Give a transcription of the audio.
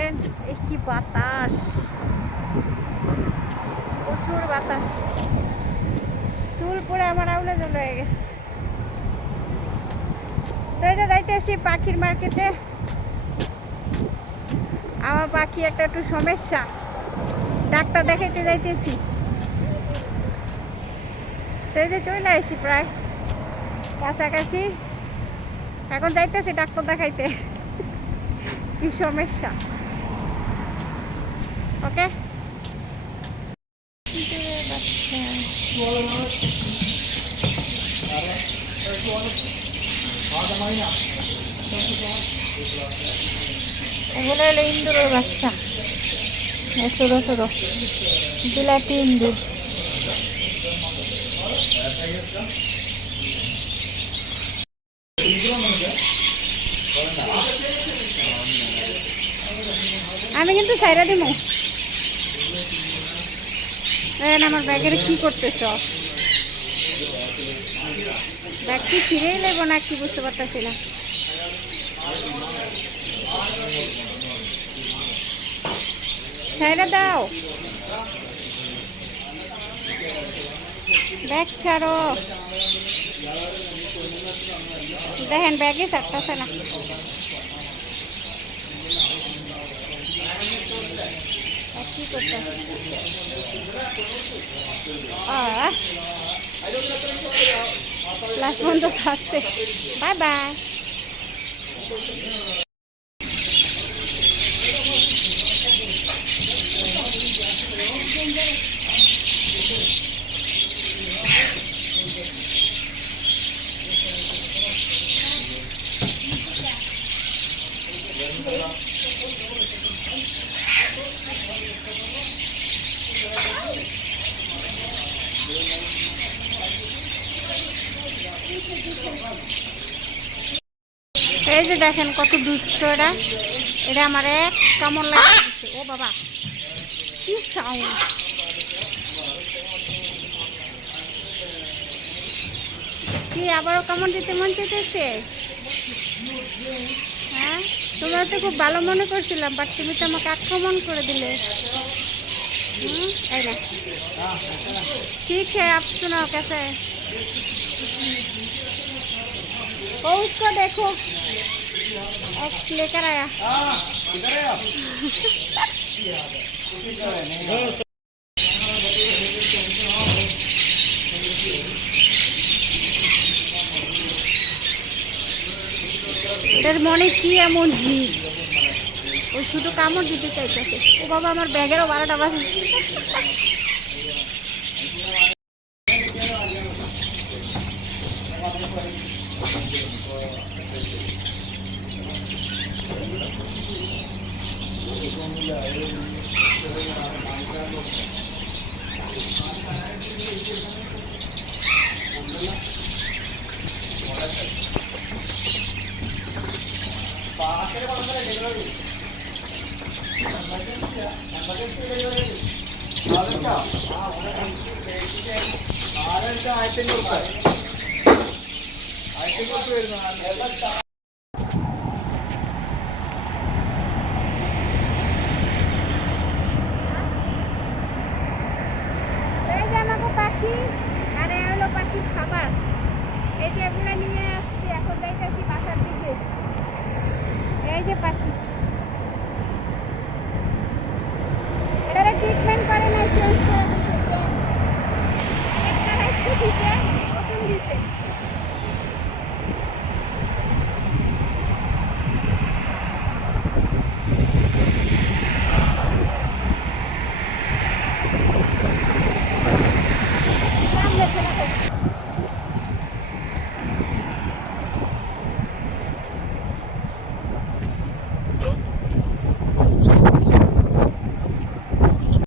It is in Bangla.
দেখেন এই কি বাতাস, প্রচুর বাতাস, চুল পুরো আমার আউলে জল হয়ে গেছে। তো এই যে যাইতেছি পাখির মার্কেটে। আমার পাখি একটু সমস্যা, ডাক্তার দেখাইতে যাইতেছি। তো এই যে চলে আসছি প্রায় কাছাকাছি, এখন যাইতেছি ডাক্তার দেখাইতে কি সমস্যা। ওকে এগুলো হলো ইন্দুরের বাচ্চা, ছোটো ছোটো বিলাতি ইন্দুর। আমি কিন্তু সাইরা দিব। আমার ব্যাগের কি করতেছ? ব্যাগ কি ছিঁড়েই নেবো না কি বুঝতে পারতেছি না। সাইরা দাও, ব্যাগ ছাড়ো। দেখেন ব্যাগে ছাড়তেছে না। কি করতে ক্লাস বন্ধ থাকছে। Bye bye. এই যে দেখেন কত দুষ্ট এরা, এটা আমার এক কামড় লাগছে। ও বাবা কি সাউন্ড! কি আবারও কামড় দিতে মন চাইতেছে? হ্যাঁ, তোমরা তো খুব ভালো মনে করছিলাম, বাট তুমি তো আমাকে আক্রমণ করে দিলে। এই না, ঠিক है आप सुनाओ कैसे है? वो उसको देखो, अब लेकर आया। এটার মনে কি এমন জিদ, ওই শুধু কামড় দিতে চাইতেছে। ও বাবা আমার ব্যাগেরও 12টা বাজে। পাখি আর হলো পাখির খাবার, এই যে এগুলো নিয়ে আসছি। এখন যাইতেছি বাসার দিকে। এই যে পাখি।